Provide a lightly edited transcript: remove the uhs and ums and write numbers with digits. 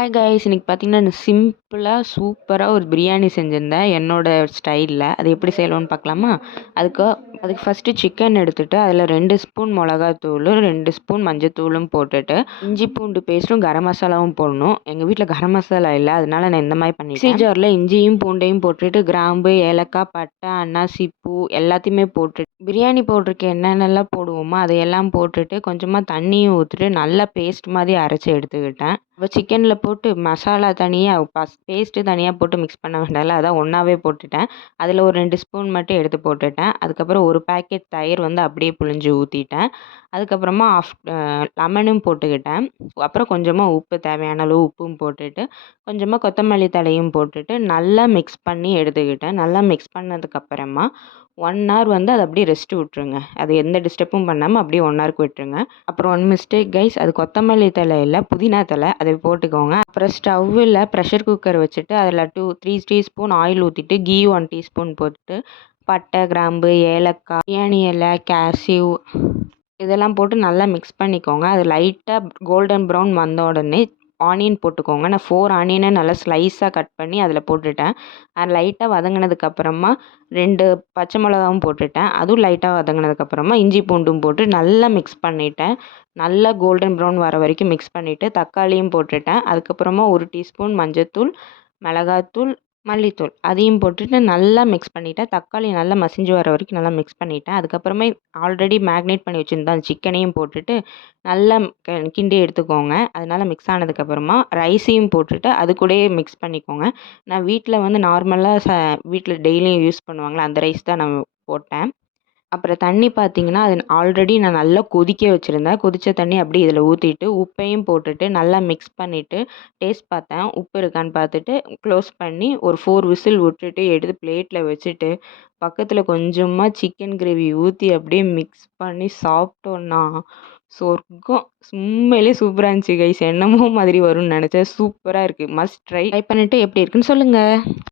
Hi guys, இன்னைக்கு பார்த்தீங்கன்னா நான் சிம்பிளாக சூப்பராக ஒரு பிரியாணி செஞ்சுருந்தேன் என்னோட ஸ்டைலில். அது எப்படி செய்யலாம்னு பார்க்கலாமா? அதுக்கு அதுக்கு ஃபஸ்ட்டு சிக்கன் எடுத்துகிட்டு அதில் 2 ஸ்பூன் மிளகாத்தூளும் 2 ஸ்பூன் மஞ்சத்தூளும் போட்டுட்டு இஞ்சி பூண்டு பேஸ்ட்டும் கரம் மசாலாவும் போடணும். எங்கள் வீட்டில் கரம் மசாலா இல்லை, அதனால நான் இந்த மாதிரி பண்ணிட்டேன். மிக்ஸி ஜாரில் இஞ்சியும் பூண்டையும் போட்டுட்டு கிராம்பு, ஏலக்காய், பட்டை, அன்னாசி பூ எல்லாத்தையுமே போட்டுட்டு பிரியாணி பவுடருக்கு என்னென்னலாம் போடுவோமோ அதையெல்லாம் போட்டுட்டு கொஞ்சமாக தண்ணியும் ஊற்றிட்டு நல்லா பேஸ்ட் மாதிரி அரைச்சி எடுத்துக்கிட்டேன். இப்போ சிக்கனில் போட்டு மசாலா தனியாக பேஸ்ட்டு தனியாக போட்டு மிக்ஸ் பண்ண வேண்டாம்ல, அதான் ஒன்றாவே போட்டுட்டேன். அதில் ஒரு 2 ஸ்பூன் மட்டும் எடுத்து போட்டுட்டேன். அதுக்கப்புறம் ஒரு பேக்கெட் தயிர் வந்து அப்படியே புழிஞ்சு ஊற்றிட்டேன். அதுக்கப்புறமா லெமனும் போட்டுக்கிட்டேன். அப்புறம் கொஞ்சமாக உப்பு, தேவையான அளவு உப்பும் போட்டுட்டு கொஞ்சமாக கொத்தமல்லி தழையும் போட்டுட்டு நல்லா மிக்ஸ் பண்ணி எடுத்துக்கிட்டேன். நல்லா மிக்ஸ் பண்ணதுக்கப்புறமா 1 ஹவர் வந்து அதை அப்படியே ரெஸ்ட் விட்ருங்க. அது எந்த டிஸ்டர்பும் பண்ணாமல் அப்படியே 1 ஹவருக்கு விட்டுருங்க. அப்புறம் ஒன் மிஸ்டேக் கைஸ், அது கொத்தமல்லி தழை இல்லை, புதினா தழை, அதை போட்டுக்கோங்க. அப்புறம் ஸ்டவ்வில் ப்ரெஷர் குக்கர் வச்சுட்டு அதில் 3 டீஸ்பூன் ஆயில் ஊற்றிட்டு கீ 1 டீஸ்பூன் போட்டுட்டு பட்டை, கிராம்பு, ஏலக்காய், பிரியாணி இலை, கேஷ்யூ இதெல்லாம் போட்டு நல்லா மிக்ஸ் பண்ணிக்கோங்க. அது லைட்டாக கோல்டன் ப்ரௌன் வந்த உடனே ஆனியன் போட்டுக்கோங்க. நான் 4 ஆனியனை நல்லா ஸ்லைஸாக கட் பண்ணி அதில் போட்டுட்டேன். அது லைட்டாக வதங்கினதுக்கப்புறமா 2 பச்சை மிளகாவும் போட்டுட்டேன். அதுவும் லைட்டாக வதங்கினதுக்கப்புறமா இஞ்சி பூண்டும் போட்டு நல்லா மிக்ஸ் பண்ணிட்டேன். நல்லா கோல்டன் ப்ரௌன் வர வரைக்கும் மிக்ஸ் பண்ணிவிட்டு தக்காளியும் போட்டுட்டேன். அதுக்கப்புறமா 1 டீஸ்பூன் மஞ்சத்தூள், மிளகாத்தூள், மல்லித்தூள் அதையும் போட்டுட்டு நல்லா மிக்ஸ் பண்ணிவிட்டேன். தக்காளி நல்லா மசிஞ்சு வர வரைக்கும் நல்லா மிக்ஸ் பண்ணிவிட்டேன். அதுக்கப்புறமே ஆல்ரெடி மேக்னேட் பண்ணி வச்சுருந்த அந்த சிக்கனையும் போட்டுட்டு நல்லா கிண்டி எடுத்துக்கோங்க. அது நல்லா மிக்ஸ் ஆனதுக்கப்புறமா ரைஸையும் போட்டுட்டு அது கூடயே மிக்ஸ் பண்ணிக்கோங்க. நான் வீட்டில் வந்து நார்மலாக வீட்டில் டெய்லியும் யூஸ் பண்ணுவாங்கள்ல, அந்த ரைஸ் தான் நான் போட்டேன். அப்புறம் தண்ணி பார்த்தீங்கன்னா, அது ஆல்ரெடி நான் நல்லா கொதிக்க வச்சுருந்தேன். கொதித்த தண்ணி அப்படியே இதில் ஊற்றிட்டு உப்பையும் போட்டுட்டு நல்லா மிக்ஸ் பண்ணிவிட்டு டேஸ்ட் பார்த்தேன். உப்பு இருக்கான்னு பார்த்துட்டு க்ளோஸ் பண்ணி ஒரு 4 விசில் விட்டுட்டு எடுத்து பிளேட்டில் வச்சுட்டு பக்கத்தில் கொஞ்சமாக சிக்கன் கிரேவி ஊற்றி அப்படியே மிக்ஸ் பண்ணி சாப்பிட்டோன்னா சொர்க்கம். உண்மையிலேயே சூப்பராக இருந்துச்சு கைஸ். என்னமோ மாதிரி வரும்னு நினச்சேன். சூப்பராக இருக்குது. மஸ்ட் ட்ரை பண்ணிவிட்டு எப்படி இருக்குன்னு சொல்லுங்கள்.